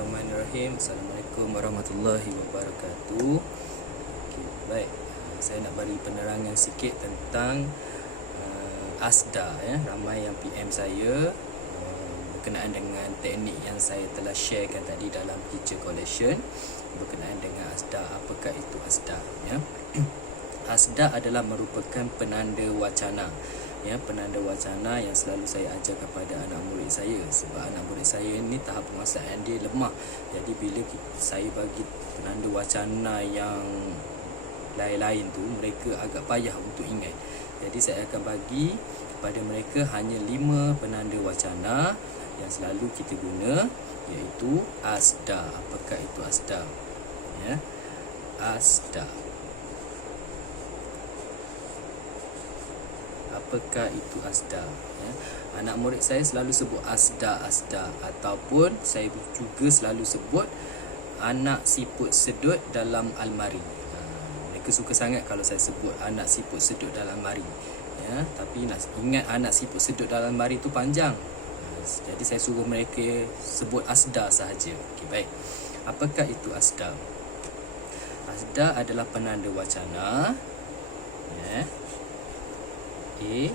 Bismillahirrahmanirrahim. Assalamualaikum warahmatullahi wabarakatuh. Okay, baik. Saya nak bagi penerangan sikit tentang ASDA ya. Ramai yang PM saya berkenaan dengan teknik yang saya telah sharekan tadi dalam teacher collection berkenaan dengan ASDA. Apakah itu ASDA ya? ASDA adalah merupakan penanda wacana ya, penanda wacana yang selalu saya ajar kepada anak murid saya, sebab anak murid saya ini tahap penguasaan dia lemah. Jadi bila saya bagi penanda wacana yang lain-lain tu, mereka agak payah untuk ingat. Jadi saya akan bagi kepada mereka hanya 5 penanda wacana yang selalu kita guna, iaitu ASDA. Apakah itu ASDA ya? ASDA. Apakah itu ASDA ya? Anak murid saya selalu sebut ASDA ataupun saya juga selalu sebut anak siput sedut dalam almari. Mereka suka sangat kalau saya sebut anak siput sedut dalam almari ya. Tapi nak ingat anak siput sedut dalam almari itu panjang. Jadi saya suruh mereka sebut ASDA sahaja. Okey, baik. Apakah itu ASDA? ASDA adalah penanda wacana ya. A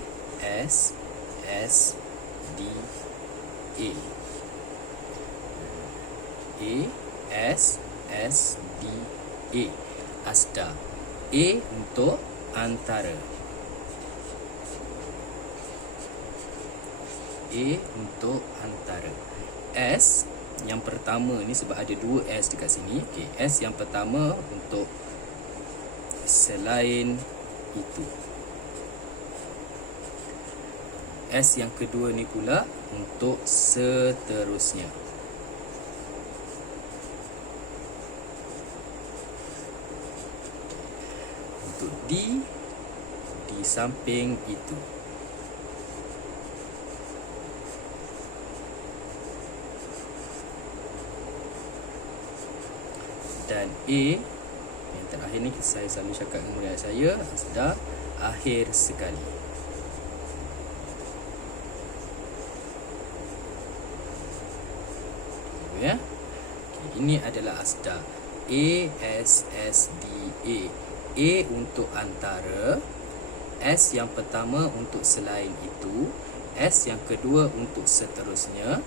S S D A. A S S D A. ASDA. A untuk antara. A untuk antara. S yang pertama ni sebab ada 2 S dekat sini. Okey, S yang pertama untuk selain itu. S yang kedua ni pula untuk seterusnya. Untuk D di samping itu. Dan A yang terakhir ni saya selalu cakap dengan murid saya, ASDA akhir sekali. Ya. Okay, ini adalah ASDA. A S S D A. A untuk antara, S yang pertama untuk selain itu, S yang kedua untuk seterusnya,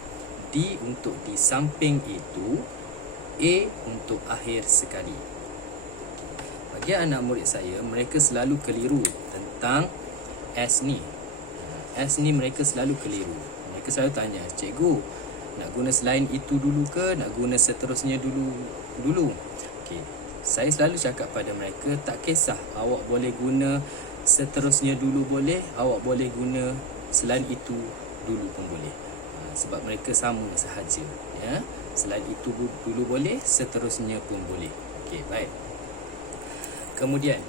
D untuk di samping itu, A untuk akhir sekali. Bagi anak murid saya, mereka selalu keliru tentang S ni. S ni mereka selalu keliru. Mereka selalu tanya, cikgu, nak guna selain itu dulu ke nak guna seterusnya dulu? Okey, saya selalu cakap pada mereka, tak kisah, awak boleh guna seterusnya dulu boleh, awak boleh guna selain itu dulu pun boleh. Sebab mereka sama sahaja ya. Selain itu dulu boleh, seterusnya pun boleh. Okey, baik. Kemudian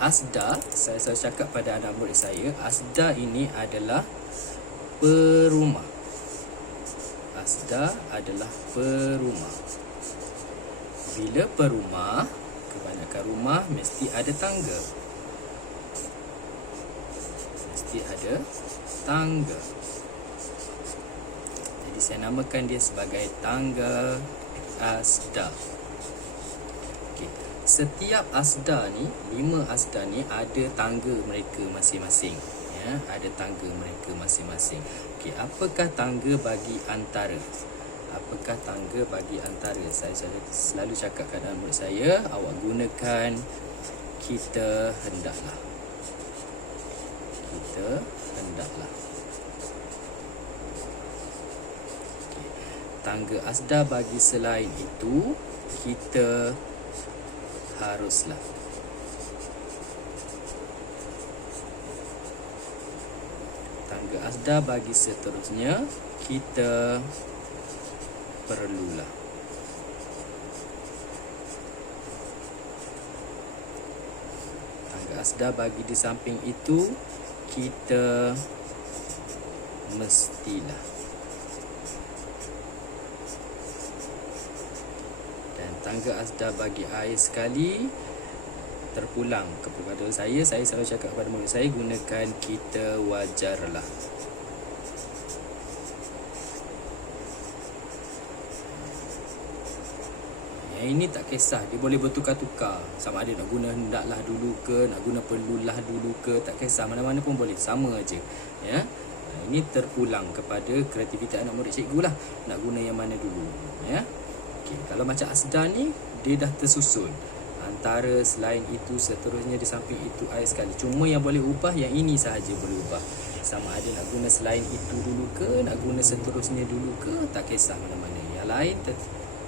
ASDA, saya selalu cakap pada anak murid saya, ASDA ini adalah perumah. ASDA adalah perumah. Bila perumah, kebanyakan rumah mesti ada tangga. Mesti ada tangga. Jadi saya namakan dia sebagai tangga ASDA. Okey. Setiap ASDA ni, 5 ASDA ni ada tangga mereka masing-masing. Ya, ada tangga mereka masing-masing. Okey, apakah tangga bagi antara? Apakah tangga bagi antara? Saya selalu cakap kepada murid saya, awak gunakan kita hendaklah. Kita hendaklah. Okey. Tangga ASDA bagi selain itu, kita haruslah. Tangga ASDA bagi seterusnya, kita perlulah. Tangga ASDA bagi di samping itu, kita mestilah. Dan tangga ASDA bagi akhir sekali, terpulang kepada saya selalu cakap kepada murid saya, gunakan kita wajarlah. Yang ini tak kisah, dia boleh bertukar-tukar. Sama ada nak guna hendaklah dulu ke, nak guna perlulah dulu ke, tak kisah, mana-mana pun boleh, sama aja. Ya. Ini terpulang kepada kreativiti anak murid cikgu lah, nak guna yang mana dulu. Ya. Okey, kalau macam asdar ni, dia dah tersusun. Antara, selain itu, seterusnya, di samping itu, air sekali. Cuma yang boleh ubah yang ini sahaja boleh ubah. Sama ada nak guna selain itu dulu ke, nak guna seterusnya dulu ke, tak kisah mana-mana. Yang lain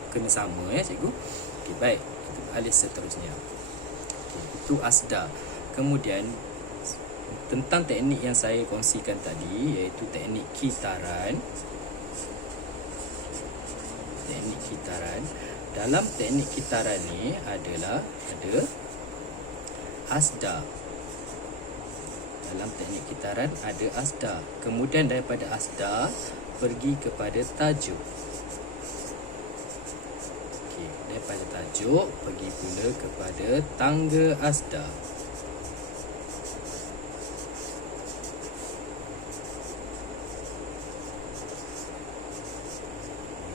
kena sama ya cikgu. Okey, baik. Kita beralih seterusnya. Okey, itu asdar. Kemudian tentang teknik yang saya kongsikan tadi, iaitu teknik kitaran. Teknik kitaran. Dalam teknik kitaran ni ada asdar. Dalam teknik kitaran ada asdar. Kemudian daripada asdar pergi kepada tajuk. Okey, daripada tajuk pergi pula kepada tangga asdar.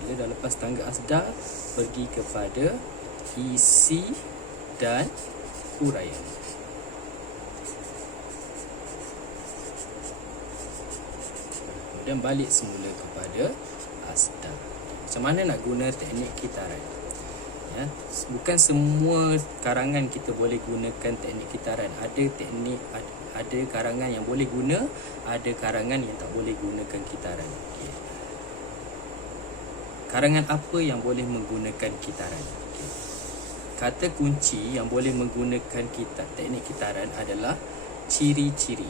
Bila dah lepas tangga asdar, pergi kepada isi dan huraian. Kemudian balik semula kepada asdar. Macam mana nak guna teknik kitaran? Ya, bukan semua karangan kita boleh gunakan teknik kitaran. Ada karangan yang boleh guna, ada karangan yang tak boleh gunakan kitaran. Okey. Karangan apa yang boleh menggunakan kitaran? Okay. Kata kunci yang boleh menggunakan teknik kitaran adalah ciri-ciri.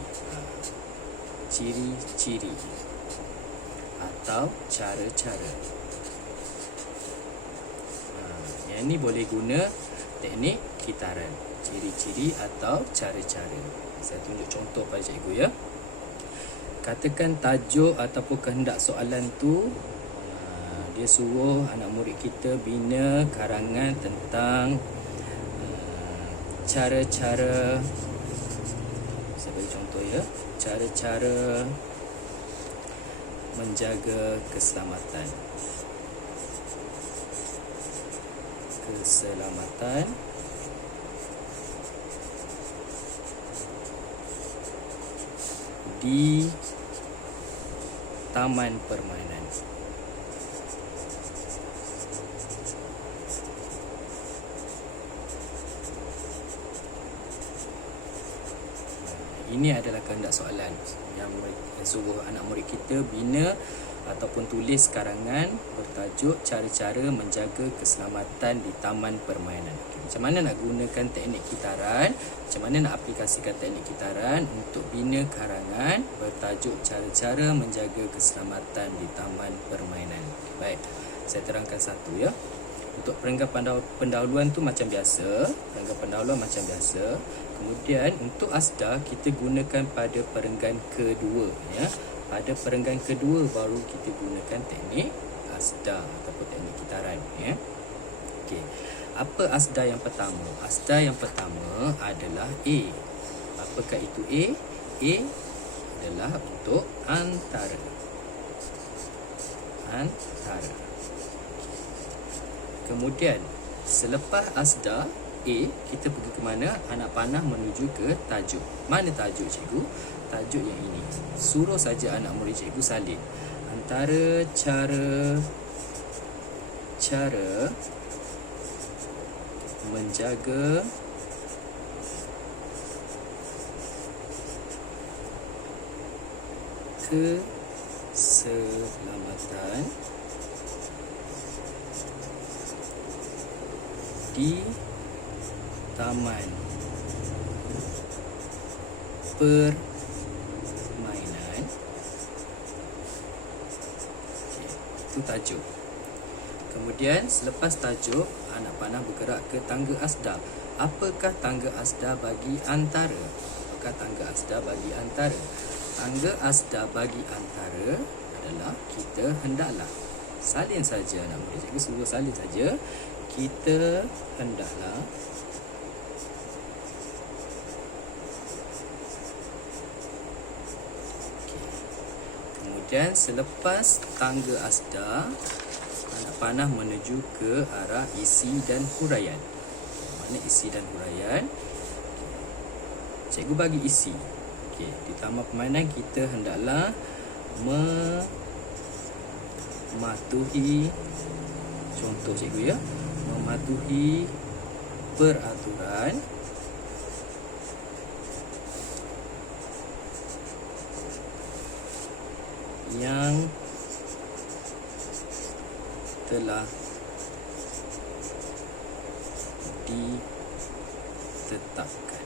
Ciri-ciri atau cara-cara. Yang ini boleh guna teknik kitaran. Ciri-ciri atau cara-cara. Saya tunjuk contoh pada cikgu ya. Katakan tajuk ataupun kehendak soalan tu, dia suruh anak murid kita bina karangan tentang cara-cara, saya bagi contoh ya, cara-cara menjaga keselamatan. Keselamatan di taman permainan. Ini adalah kehendak soalan yang suruh anak murid kita bina ataupun tulis karangan bertajuk cara-cara menjaga keselamatan di taman permainan. Macam mana nak gunakan teknik kitaran? Macam mana nak aplikasikan teknik kitaran untuk bina karangan bertajuk cara-cara menjaga keselamatan di taman permainan? Baik, saya terangkan satu ya. Untuk perenggan pendahuluan tu macam biasa, Kemudian untuk asdar kita gunakan pada perenggan kedua ya. Pada perenggan kedua baru kita gunakan teknik asdar ataupun teknik kitaran ya. Okey. Apa asdar yang pertama? Asdar yang pertama adalah A. Apakah itu A? A adalah untuk antara. Antara. Kemudian selepas asdar A, kita pergi ke mana? Anak panah menuju ke tajuk. Mana tajuk cikgu? Tajuk yang ini. Suruh saja anak murid cikgu salin antara cara menjaga keselamatan di taman permainan. Okay, itu tajuk. Kemudian selepas tajuk, anak panah bergerak ke tangga asdar. Apakah tangga asdar bagi antara? Apakah tangga asdar bagi antara? Tangga asdar bagi antara adalah kita hendaklah salin saja anak murid cikgu suruh salin saja. Kita hendaklah kemudian selepas tangga asdar anak panah menuju ke arah isi dan huraian. Mana isi dan huraian? Cikgu bagi isi. Okey, di taman permainan kita hendaklah mematuhi, contoh cikgu ya, mematuhi peraturan yang telah ditetapkan. Okay.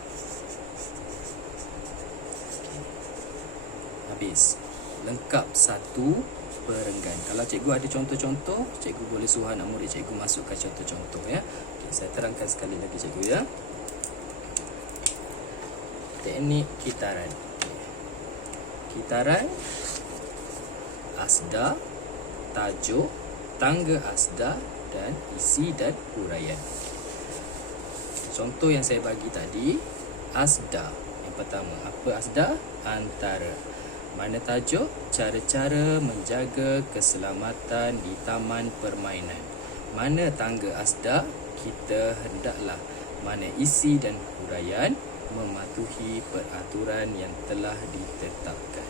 Habis. Lengkap satu perenggan. Kalau cikgu ada contoh-contoh, cikgu boleh suruh anak murid cikgu masukkan contoh-contoh ya. Okay, saya terangkan sekali lagi cikgu ya. Teknik kitaran. Kitaran asda, tajuk, tangga asda dan isi dan huraian. Contoh yang saya bagi tadi, asda. Yang pertama, apa asda? Antara. Mana tajuk? Cara-cara menjaga keselamatan di taman permainan. Mana tangga asda? Kita hendaklah. Mana isi dan huraian? Mematuhi peraturan yang telah ditetapkan.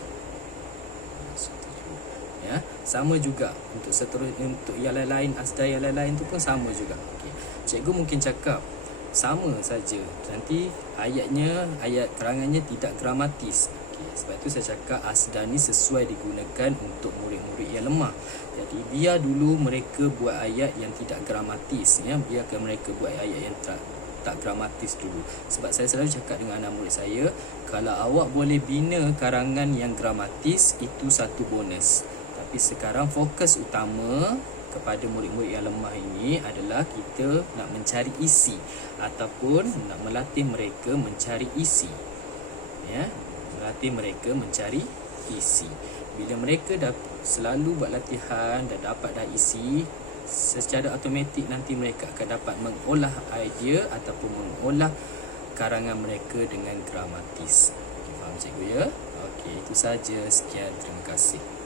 Ya, sama juga untuk seterusnya, untuk yang lain-lain, asda yang lain-lain tu pun sama juga. Okey. Cikgu mungkin cakap sama saja. Nanti ayat keterangannya tidak gramatis. Okey, sebab tu saya cakap asda ni sesuai digunakan untuk murid-murid yang lemah. Jadi biar dulu mereka buat ayat yang tidak gramatis ya, biarkan mereka buat ayat yang tak gramatis dulu. Sebab saya selalu cakap dengan anak murid saya, kalau awak boleh bina karangan yang gramatis, itu satu bonus. Tapi sekarang fokus utama kepada murid-murid yang lemah ini adalah kita nak mencari isi ataupun nak melatih mereka mencari isi. Ya, melatih mereka mencari isi. Bila mereka dah selalu buat latihan dan dapat dah isi, secara automatik nanti mereka akan dapat mengolah idea ataupun mengolah karangan mereka dengan gramatis. Faham cikgu ya? Okey, itu saja. Sekian, terima kasih.